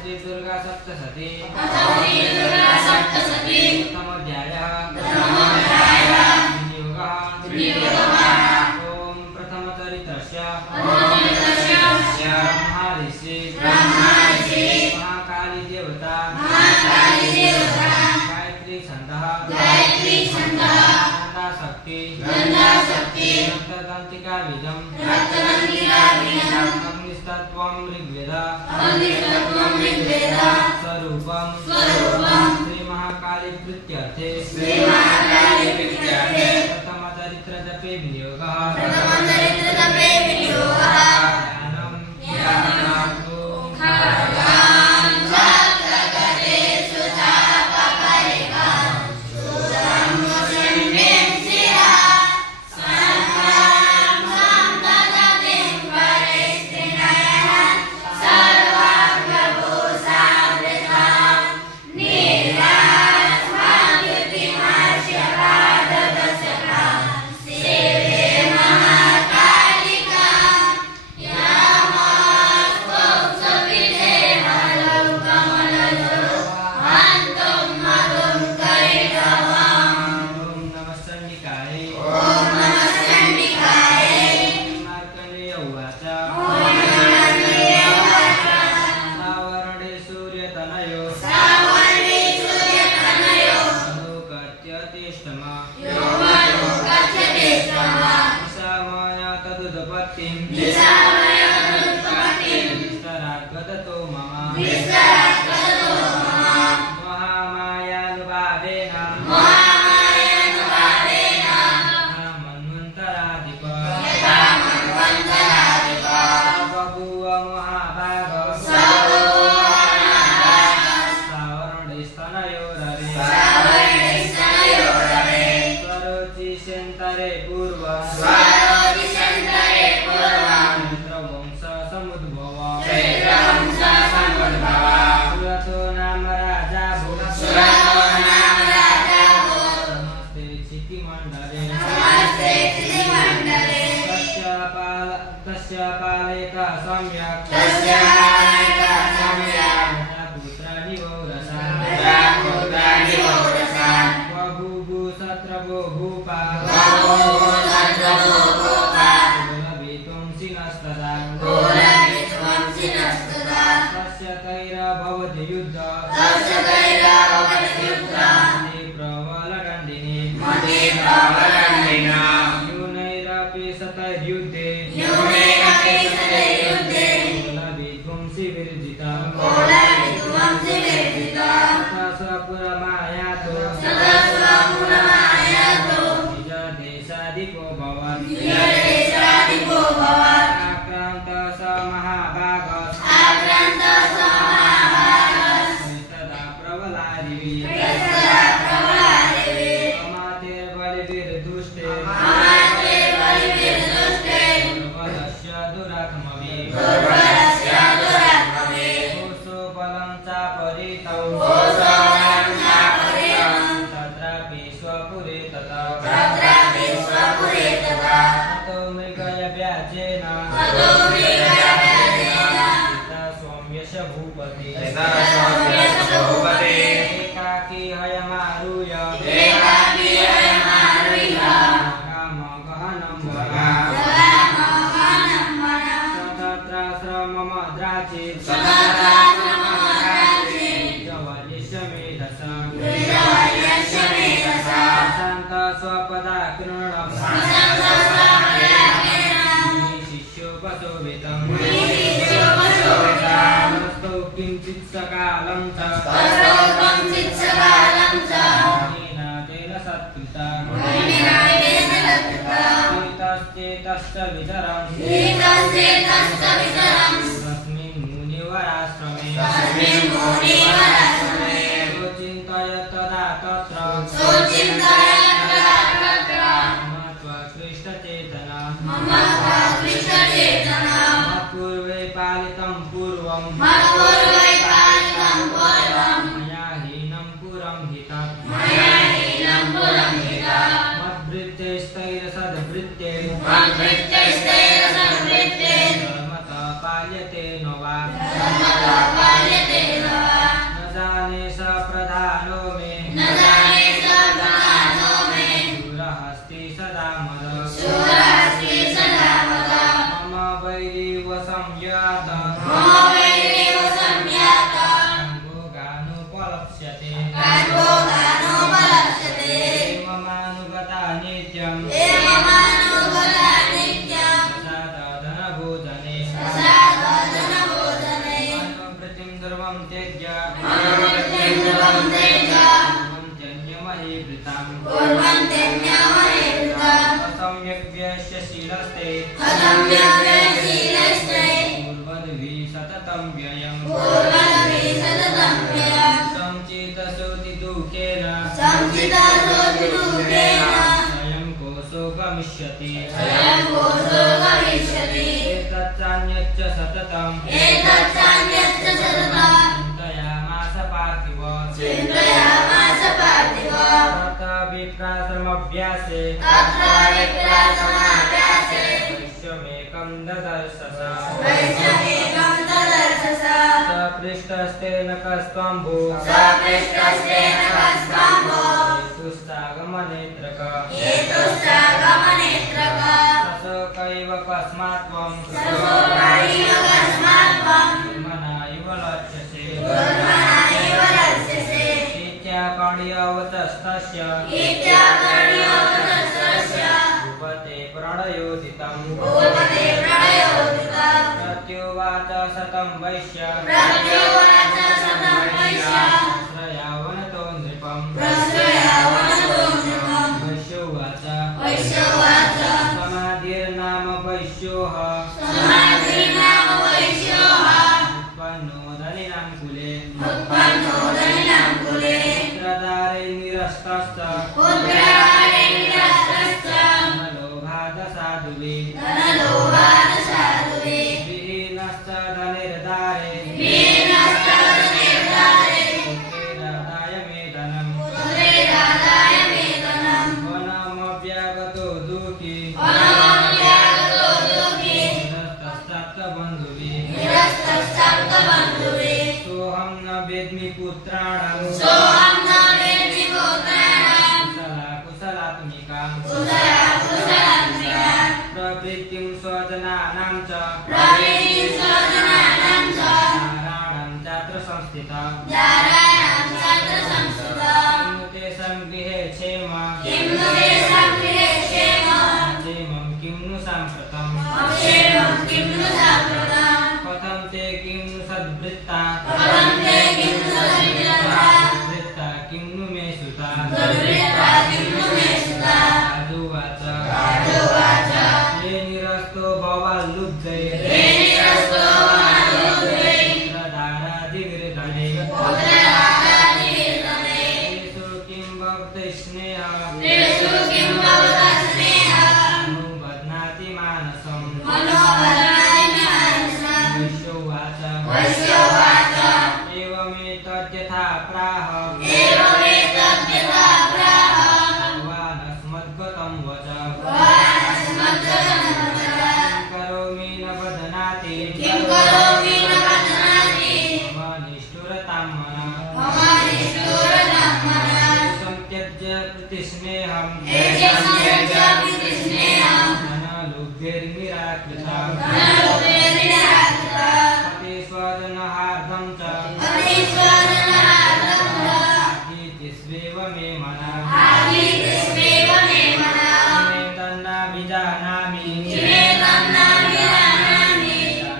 श्री दुर्गा सप्तशती ओम प्रथम चरित्रस्य ब्रह्माऋषि महाकाली देवता गायत्री छन्दः शक्ति रक्तदंतिका बीजम अग्निस्तत्वं ऋग्वेद स्वरूपम श्री महाकाली प्रीत्यर्थे प्रथम चरित्र जपे विनियोगः मद्भृत्यैस्तैरसद्भृत्यैर् पाल्यते नो वा पाल्यते नो वा न जाने स प्रधानो मे शूरहस्ति सदा मद मम वैरिव संयात गानुपलक्ष्यते ममानुगता नित्यम् प्रसादधनभोजने अनुवृत्तिं सर्वं त्यज्य त्यज्यमहीवृताम् असम्यग्व्यस्य शीलस्ते पूर्वद्भिः सततं व्ययम् संचितसोऽति दुःखेन स्वयं कोशो गमिष्यति एतच्चान्यच्च सततं चिन्तयामास पार्थिव ततभिप्रासमभ्यासे वैश्यमेकं ददर्शस सपृष्टस्तेन कस्त्वम्भो येतुस्तागमनेत्रक सशोकैव कस्मात् त्वं मना इव लक्ष्यसे इत्याकर्ण्यवतस्तस्य भूपते प्रणयोदितम् प्रत्युवाच शतं वैश्य श्रयावनतो नृपम् वैश्योवाच समाधिर्नाम वैश्योः उत्पन्नो धनिनां कुले पुत्रदारे निरस्तश्च धनलोभादसाधुभिः विहीनश्च धनिर्दारे पुत्रेदादाय मे धनम् वनमव्यागतो दुःखी निरस्तश्चाप्तबन्धुभिः सोऽहं न वेद्मि पुत्राणां कुशलात्मिकां प्रवृत्तिं स्वजनानां च नाराणां चात्र संस्थिता तेषां गृहे क्षेम क्षेमं किं नु साम्प्रतम् कथं ते किं नु सद्वृत्ता वृत्ता किं नु मे सुता साधुवाच ये निरस्तो भवाल्लुब्धे पुत्रधारादिगृधने तेषु किं भवति स्नेहः अनुबध्नाति मानसम् वैश्योवाच एवमेतद्यथा प्राह भगवानस्मद्गतं वच किं करोमि न बध्नाति मम निष्ठुरतां मनः संत्यज्य प्रतिस्नेहं धनलोभेर्निराकृता पतिस्वजनहार्दं च आधीतिस्वेव मे मनः तन्नाभिजानामि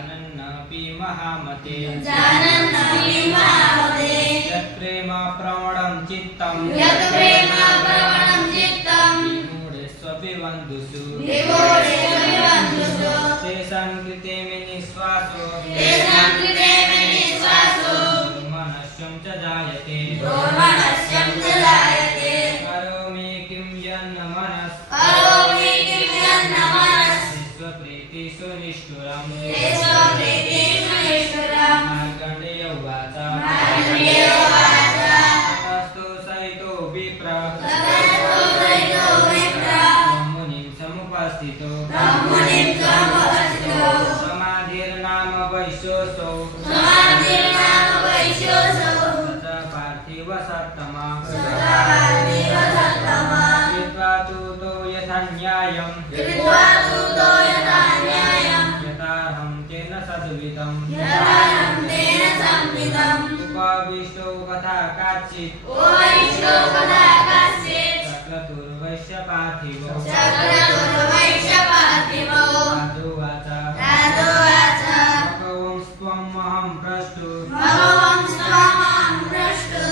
जानन्नपि महामते यत्प्रेम प्रवणं चित्तं विमूढेष्वपि बन्धुषु तेषां कृते मे निःश्वासो दुर्मनस्यं च जायते करोमि किं यन्न मनस् विश्वप्रीतिषु निष्ठुरम् मार्कण्डेय उवाच ततस्तु सहितो विप्र मुनिं समुपस्थितो समाधिर्नाम वैश्योऽसौ समाधिर्नाम वैश्योऽसौ स पार्थिव सत्तमा कृत्वा तूतो यथा न्यायम् तूतो यथा न्यायम् यथाहं तेन सद्विदम् यथाहं तेन संविदम् उपविष्टौ कथा काचित् उपविष्टो कथा कश्चित् सकलतुर्वैश्य पार्थिवो सकलतुर्वैश्य पार्थिवो राजोवाच राजोवाच भगवंस्त्वमहं प्रष्टु भगवंस्त्वमहं प्रष्टु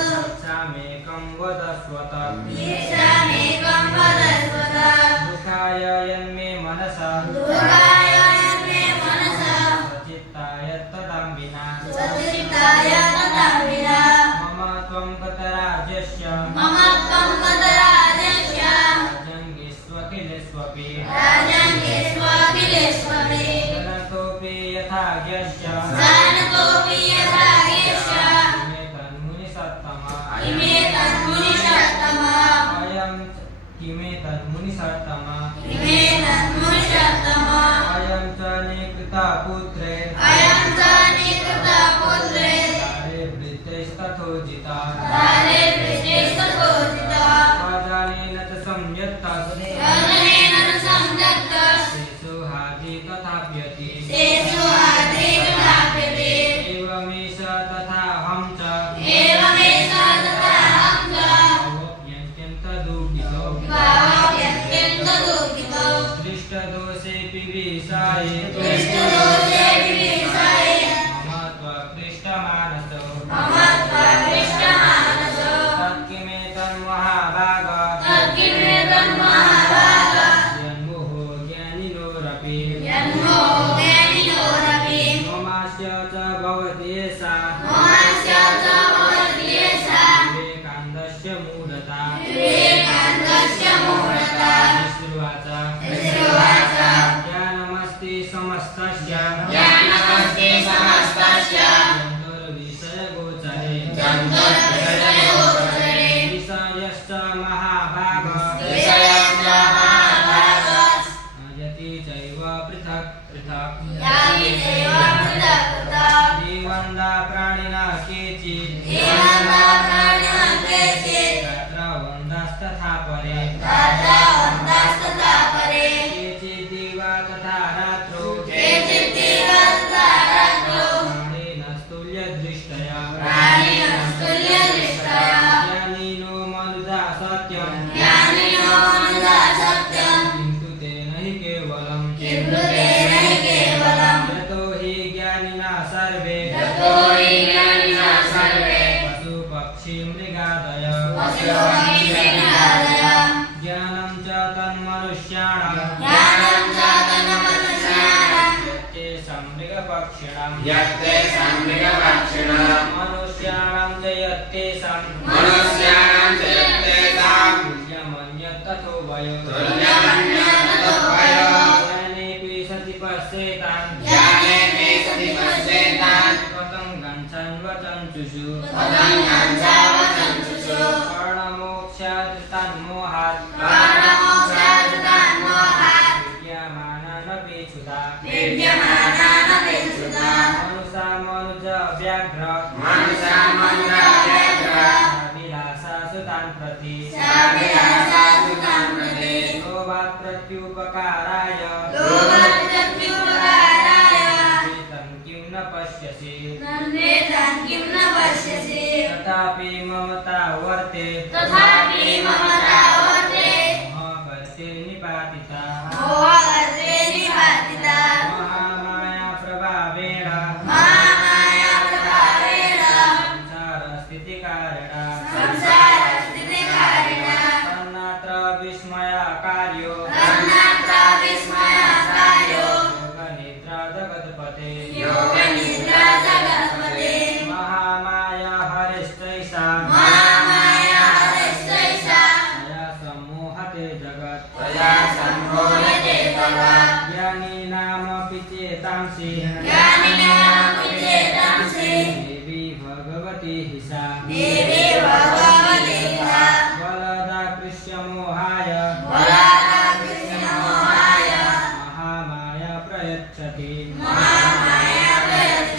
सामेकं वदस्वत येषामेकं वदस्वत दुःखाय यन्मे मनसा दुःखाय यन्मे मनसा सचित्ताय तदां विना सच्चित्ताय तथा विना मम त्वं गतराज्यस्य मम त्वं गतराज्यस्य राजन्येष्वखिलेष्वपि राजन्येष्वखिलेष्वपि जनतोऽपि यथा ज्ञस्य जानतोऽपि यथा गिष्य इमे तन्मुनिसत्तमा इमे तन्मुनिषत्तमा किमे तन्मुनिसत्तमा इमे तन्मुनिषत्तमा अयं च निकृता पुत्रे अयं च निकृता पुत्रे तारे वृद्धैस्तथोजिता तारे वृद्धैस्तथोजिता अजानेन च संयत्तः गगनेन न संयत्तः तेषु हाति तथाप्यति तेषु हाति तथाप्यते एवमेष तथाहं च एवमेष तथाहं च भवाप्यत्यन्तदुःखितो भावाप्यत्यन्तदुःखितो दृष्टदोषेऽपि विषये दृष्टदोषे विवेशाय मम त्वक्लिष्टमानसो मम त्वक्लिष्टमानसो तत्किमेतन्महाभाग तत्किमेतन्महाभाग यन्मुहो ज्ञानिनोरपि यन्मोहो ज्ञानिनोरपि ममास्य च भवति एषा ममास्य च भवति एषा विवेकानन्दस्य मूढता विवेकानन्दस्य मूढता श्रीवाच श्रीवाच ज्ञानमस्ति समस्तस्य ज्ञानमस्ति समस्तस्य जन्तुर्विषयगोचरे जन्तुर्विषयगोचरे विषयश्च महाभाग विषयश्च महाभाग यति चैव पृथक् पृथक् यानि चैव पृथक् पृथक् जीवन्दा प्राणिनः केचित् जीवन्ता प्राणिनः केचित् तत्र वन्दास्तथा परे तत्र वन्दास्तथा परे केचिद्दिव तथा रात्रौ केचिद्दिव तथा रात्रौ प्राणिनस्तुल्यदृष्टया प्राणिनस्तुल्यदृष्टया ज्ञानिनो मनुजा सत्यम् ज्ञानिनो मनुजा सत्यम् किन्तु तेन हि केवलम् किन्तु तेन हि केवलम् यतो हि ज्ञानिनः सर्वे यतो हि ज्ञानिनः सर्वे पशुपक्षी मृगादय पशुपक्षिमृगादय ज्ञानं च तन्मनुष्याणां ज्ञानं च तन्मनुष्याणां यत्तेषां मृगपक्षिणां यत्तेषां मृगपक्षिणां मनुष्याणां च यत्तेषां मनुष्याणां च यत्तेषां तुल्यमन्यत्तथोभयो तुल्यमन्यत्तथोभयो ज्ञानेऽपि सति पश्येतान् ज्ञानेऽपि सति पश्येतान् कथं गच्छन् वचञ्चुषु वचञ्चुषु कर्णमोक्षादृतान्मोहात् प्राणमोक्षादृतान्मोहात् विद्यमानानपि क्षुधा विद्यमानानपि क्षुधा मनुषा मनुज व्याघ्र मनुषा मनुजाव्याघ्र अभिलाषासु तान् प्रति साभिलाषासु तान् प्रति लोभात् प्रत्युपकाराय लोभप्रत्युपकाराय तं किं न पश्यसि नन्वेतान् किं न पश्यसि तथापि ममता वर्ते तथापि ममता वर्ते मोहकर्ते निपातिता मोहकर्ते निपातिता महामाया प्रभावेण महामाया प्रभावेण संसारस्थितिकारिणा संसारस्थितिकारिणा तन्नात्र विस्मयकार्यो तन्नात्र विस्मयकार्यो योगनिद्रा जगत्पते योगनिद्रा जगत्पते महामाया हरिष्टैषा महामाया हरिष्टैषा मया सम्मोहते जगत् त्वया सम्मोहते जगत् ज्ञानिनामपि चेतांसि ज्ञानिनामपि चेतांसि देवी भगवती हि सा देवी भगवती सा बलदाकृष्यमोहाय बलादाकृष्यमोहाय महामाया प्रयच्छति महामाया प्रयच्छति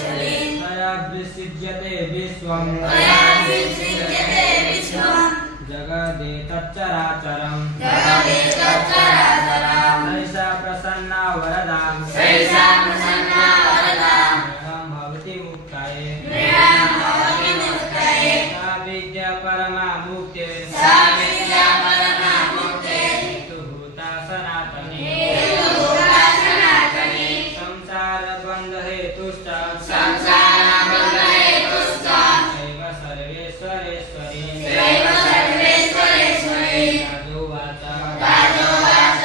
विश्वम् त्वया विसृज्यते विश्वम् जगदेतच्चराचरम् जगदेतच्चराचरम् सैषा प्रसन्ना वरदा सैषा प्रसन्ना वरदा नृणां भवति मुक्ताये नृणां भवति मुक्ताये सा विद्या परमा मुक्ते सा विद्या परमा मुक्ते हेतुभूता सनातनी हेतुभूता सनातनी संसार बंध हेतुश्च संसारबन्धहेतुश्च दैव सर्वेश्वरेश्वरी दैव सर्वेश्वरेश्वरी राजोवाच राजोवाच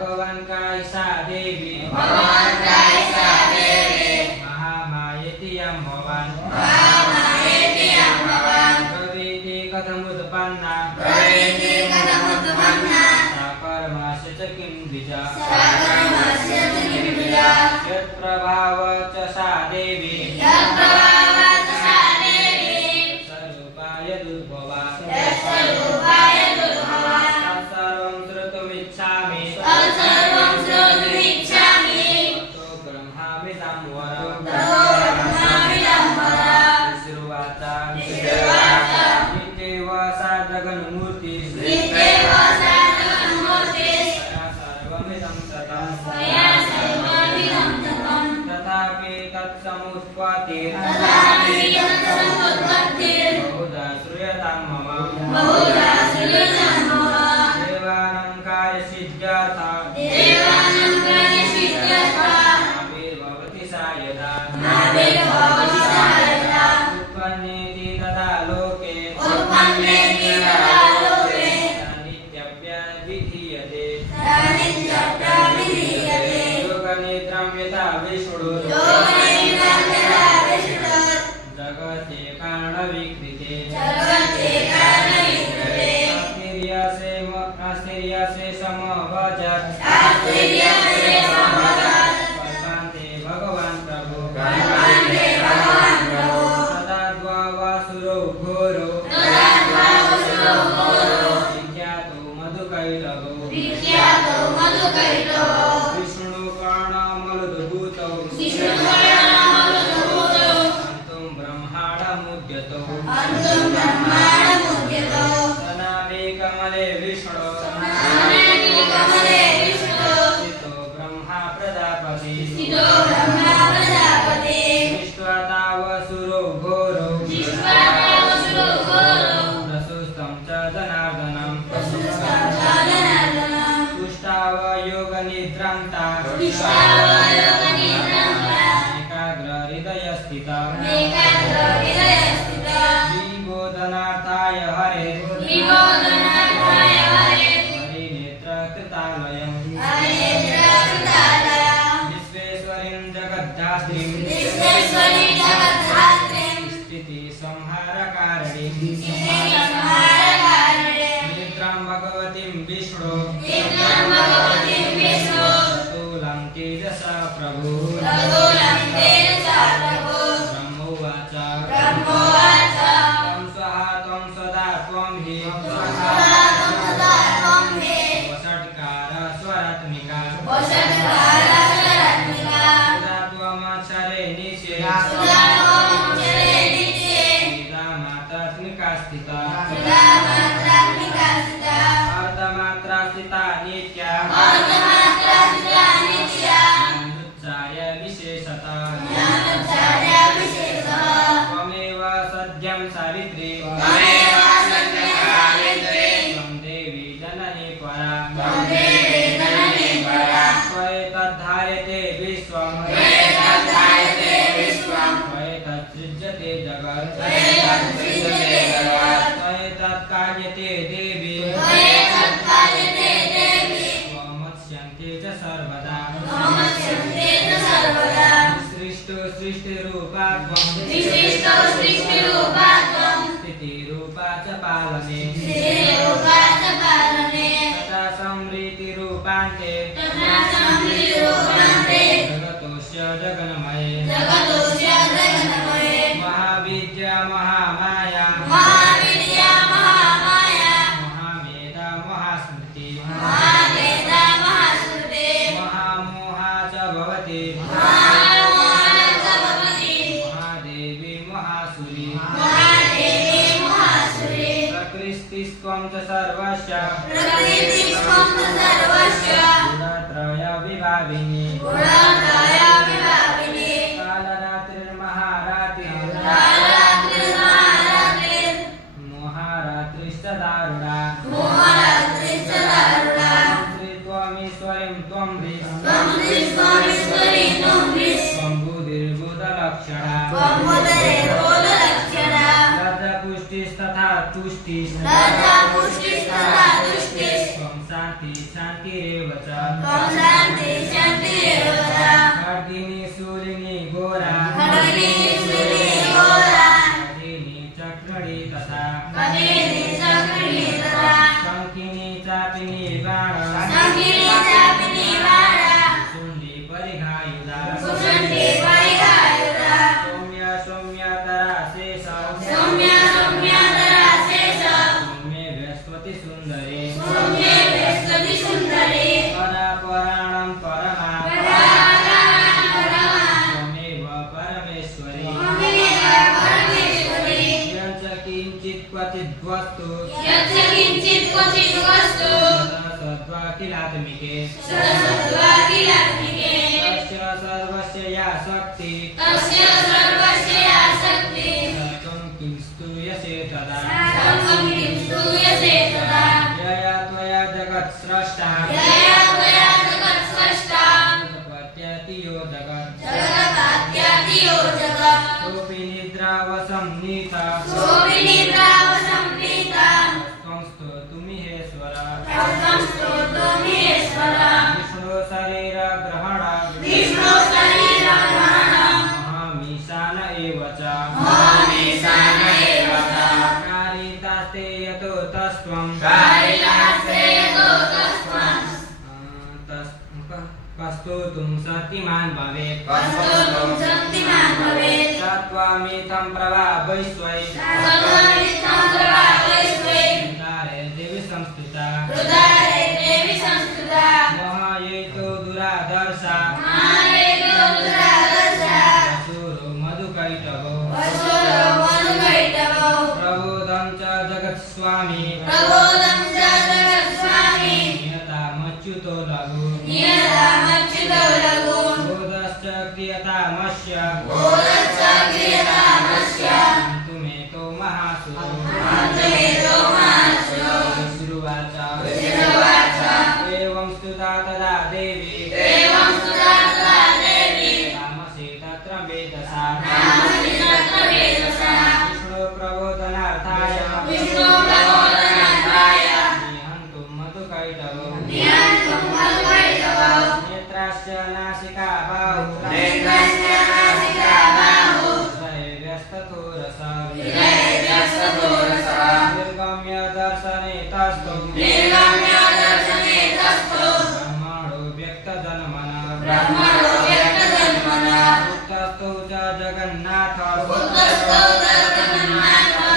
भगवान् कायसा देवी भगवान् कायसा देवी महामायेति यं भवान् महामायेति यं भवान् प्रवीति कथमुत्पन्ना प्रवेति कथमुत्पन्ना सा कर्मस्य च किं द्विजा सकर्मस्य च किं द्विजा यत्प्रभाव च सा देवी यत्प्रभावात् सा देवी स्वरूपाय दुर्भवा यत्स्वरूपाय दुर्भवा तत्सर्वं श्रोतुमिच्छामि तत्सर्वं श्रोतुमिच्छामि तो ब्रह्मामिदं वरम् ततो ब्रह्मामिदं वरम् श्रुवाच श्रुवाच नित्येव सा जगन्मूर्तिः नित्येव सा जगन्मूर्तिः तया सर्वमिदं ततः त्वया सर्वमिदं ततम् तथापि तत्समुत्पत्तिः तथापि तत्समुत्पत्तिः बहुधा श्रूयतां मम बहुधा श्रूयतां मम देवानां कार्यसिद्ध्यर्थं देवानां कार्यसिद्ध्यर्थम् आविर्भवति सा यदा आविर्भवति सा यदा उत्पन्नेति तदा लोके उत्पन्नेति तदा लोके सा नित्यव्यभिधीयते सा नित्यप्रविधीयते योगनिद्रां यथा विष्णुः योगनिद्रां यथा विष्णुः जगते कारणविकृते जगते कारणविकृते आश्चर्यसे समभजत् आश्चर्यसे समभजत् कल्पान्ते भगवान् प्रभु कल्पान्ते भगवान् प्रभु तदा द्वावासुरो घोरो तदा द्वावसुरो घोरो विख्यातो मधुकैटभो विख्यातो मधुकैटभो विष्णुकर्णमलुद्भूतौ विष्णुकर्णमलुद्भूतो अन्तं ब्रह्माण्डमुद्यतौ अन्तं ब्रह्माण्डमुद्यतो सनामिकमले विष्णु सनामि कमले विष्णु स्थितो ब्रह्मा प्रजापति स्थितो ब्रह्मा प्रजापति दृष्ट्वा तावसुरो घोरो दृष्ट्वा तावसुरो घोरो प्रसुस्तं च जनार्दनं प्रसुस्तं च जनार्दनं तुष्टाव योगनिद्रां ता तुष्टावयोगनिद्रां ता एकाग्रहृदयस्थिता एकाग्रहृदयस्थिता विबोधनार्थाय हरे विबोधनार्थाय हरे हरिनेत्रकृतालयम् हरिनेत्रकृतालयम् विश्वेश्वरीं जगद्धात्रीं विश्वेश्वरीं जगद्धात्रीं स्थितिसंहारकारिणीं स्थितिसंहारकारिणीं निद्रां भगवतीं विष्णु निद्रां भगवतीं विष्णु ततुलं तेजसा प्रभु ततुलं तेजसा प्रभु ब्रह्मोवाच ब्रह्मोवाच त्वं स्वहा त्वं सदा त्वं हि सदा त्वं हि वषट्कार स्वरात्मिका वषट्कारस्वरात्मिका सदा त्वमक्षरे निशे सदा त्वमक्षरे नित्ये चिदामात्रात्मिका स्थिता चिदामात्रात्मिका स्थिता अर्धमात्रा स्थिता नित्या अर्धमात्रास्थिता नित्या ज्ञानोच्चार्य विशेषतः ज्ञानोच्चार्य विशेषः त्वमेव सद्यं सावित्री त्वमेव सत्यं सावित्री त्वं देवी जननी परा त्वं देवी जननी परा त्वयैतद्धार्यते विश्वं त्वयैतद्धार्यते विश्वं त्वयैतत्सृज्यते जगत् त्वयैतत्सृज्यते जगत् त्वयैतत्कार्यते देवी त्वयैतत्कार्यते देवी त्वमत्स्यन्ते च सर्वदा त्वमस्यन्ते च सर्वदा सृष्टिरूपा त्वं विशिष्टो सृष्टिरूपा त्वं स्थितिरूपा च पालने स्थितिरूपा च पालने तथा संहृतिरूपान्ते तथा संहृतिरूपान्ते जगतोऽस्य जगन्मये जगतोऽस्य जगन्मये महाविद्या महामाया महाविद्या महामाया महामेधा महास्मृति महामेधा महाश्रुते महामोहा च भवति महामोहा च भवति महादेवी महासुरी महादेवी सर्वस्य प्रकृतिस्त्वं सर्वस्य गुणत्रय विभाविनी गुणत्रय विभाविनी कालरात्रिर्महारात्रिः कालरात्रिर्महारात्रिः महारात्रिश्च दारुणा मोहरात्रिश्च दारुणा त्वमीश्वरीं त्वं त्वं त्रिस्वामीश्वरी त्वं त्रिस् त्वं बुद्धिर्बुधलक्षणा त्वं बुधैर्बोधलक्षणा पुष्टिस्तथा तुष्टिस् तथा पुष्टिस्तथा तुष्टिस् त्वं शान्ति शान्तिरेव च त्वं शान्ति शान्तिरेव च खड्गिनी शूलिनी घोरा खड्गिनी शूलिनी घोरा कठिनी चक्रिणी तथा कठिनी चक्रिणी तथा शङ्खिनी चापिनी बाण शङ्खिनी चापिनी बाण शुण्डी परिघायुधा सुषुण्डी परिघायुधा सौम्य सौम्यतरा शेष सौम्य सौम्यतरा शेष सौम्ये बृहस्पति सुन्दरी सौम्ये बृहस्पति सुन्दरी परापराणं परमा परापराणं परमा त्वमेव परमेश्वरी त्वमेव परमेश्वरी यच्च किञ्चित् क्वचिद् वस्तु यच्च किञ्चित् क्वचित् वस्तु सद्वा किलात्मिके सत्त्वाकिलात्मिके तस्य सर्वस्य या शक्ति तस्य सर्वस्य या शक्तिः त्वं किं स्तूयसे तदा सर्वं किं स्तूयसे तदा यया त्वया जगत् स्रष्टा यया त्वया जगत्स्रष्टा जगत्पत्यति यो जगत् जगत्पात्याति यो जगत् सोऽपि निद्रावसं नीता सोऽपि निद्रावसंप्रीता त्वं स्तोतुमिहेश्वर त्वं स्तोतुमीश्वर विष्णु शरीरग्रहण विष्णु शरीरग्रहणं महामीशान एव च महामीशान एव च कारितास्ते यतो तस्त्वं कारितास्ते यतो तस्त्वं कस्तोतुं शक्तिमान् भवेत् कस्तोतुं शक्तिमान् भवेत् सत्त्वमितं प्रभावैश्वै सर्वमित्थं प्रभावैस्वै उदारे देवी संस्कृता हृदये देवी संस्कृता महायेतो दुरादर्शा महायेतो दुरादर्शा असुरो मधुकैटभो असुरो मधुकैटभो प्रबोधं च जगत्स्वामी प्रबोधं च जगत्स्वामी नियतामच्युतो लघु नियतामच्युतो लघु बोधश्च क्रियतामस्य बोधश्च क्रियतामस्य तुमेतो महासुरो अन्तमेतो महासुरो श्रुवाच शिरोवाच एवं स्तुता तदा देवी एवं स्तुता तदा देवी तामसे तत्र वेदसा नामसि तत्र वेदसा विष्णु प्रबोधनार्थाय विष्णु प्रबोधनार्थाय निहन्तुं मधुकैटभो निहन्तुं मधुकैटभो नेत्रास्य नासिका बाहु नेत्रस्य नासिका बाहु व्यस्ततो रस हृदयव्यस्ततो रसः निर्गम्य दर्शने तस्तु निर्गम्य दर्शने तस्थो ब्रह्मणो व्यक्तजन्मन ब्रह्मणो व्यक्तजन्मनः मुक्तस्तौ च जगन्नाथ मुक्तस्थो जगन्नाथः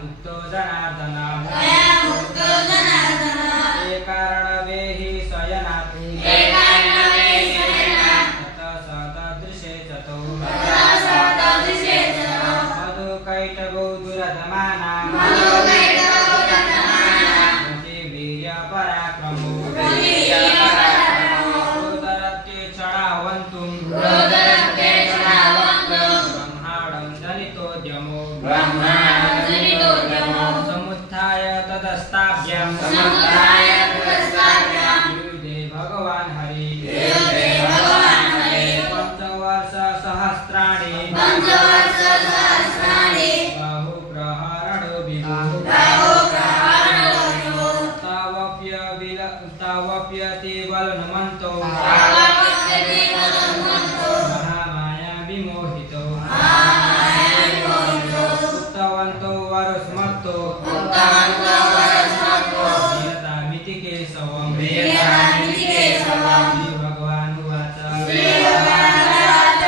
मुक्तो जनार्दन त्वया मुक्तो जनार्दनः कारणवेहि शयनात् एकान्नवे शयनात् ततः स तादृशे च तौ तथा स तादृशे च तौ मधुकैटभौ दुरधमाना मधुकैटभो रतमाना वीर्यपराक्रमो वीर्यपराक्रमो क्रोधरत्ये क्षणावन्तुं क्रोधरत्ये क्षणावन्तुं ब्रह्माणं जनितोद्यमो ब्रह्माणोद्यमो समुत्थाय तदस्ताभ्यां समुत्थाय तदस्ताभ्यां युयुधे भगवान् हरि युयुधे भगवान् हरि पञ्चवर्षसहस्राणि पञ्चवर्षसहस्राणि बाहुप्रहारणो विभुः बाहुप्रहारणो विभुः तावप्यतिबलनुमन्तो तावप्यतिबलनुमन्तो महामाया विमोहितो महामाया विमोहितो उत्तवन्तो वरुस्मत्तो उत्तमन्तो वरस्मत्तो नियतामिति केशवं प्रियतामिति केशवम् श्रीभगवानुवाच श्रीभगवानुवाच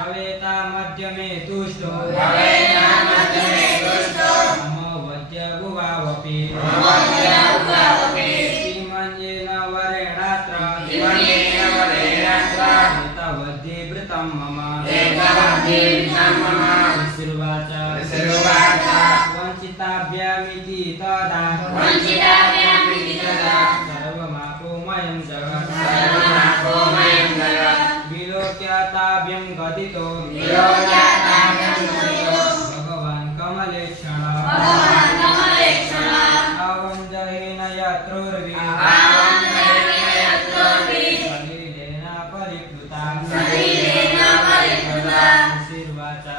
भवेता मध्यमे तुष्टो भवेता मध्यमे तुष्टो ममवद्यगुवावपि ममवद्यगुवावपि श्रीमन्येन वरेणात्र श्रीमन्येन वरेणात्र एतवद्धिवृतं मम एतवद्धिवृतं मम श्रीवाच श्रीवाच वञ्चिताभ्यामिति तदा वञ्चिताभ्याम् साम्यं गदितो भगवान् कमलेक्षण आवञ्जहेन यत्रोर्वि सलीलेन परिप्लुता शीर्वाचा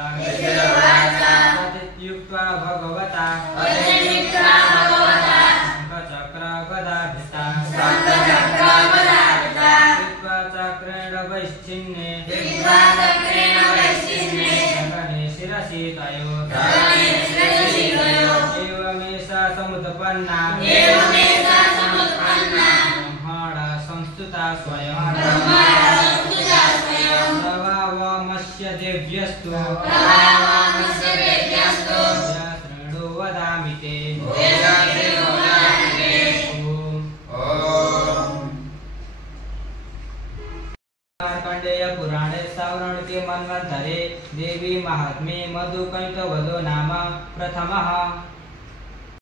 तदित्युक्त्वा भगवता शङ्खचक्रगदाभिता कृत्वा चक्रेण वैश्चिन्ने गगने शिरसि तयोः एवमेषा समुत्पन्ना ब्रह्माणा संस्तुता स्वयं प्रभावमस्य देव्यस्तु शृणु वदामि ते। मार्कण्डेय पुराणे सौरणके मन्वन्तरे देवी महात्म्ये मधुकैटवधो नाम प्रथमः।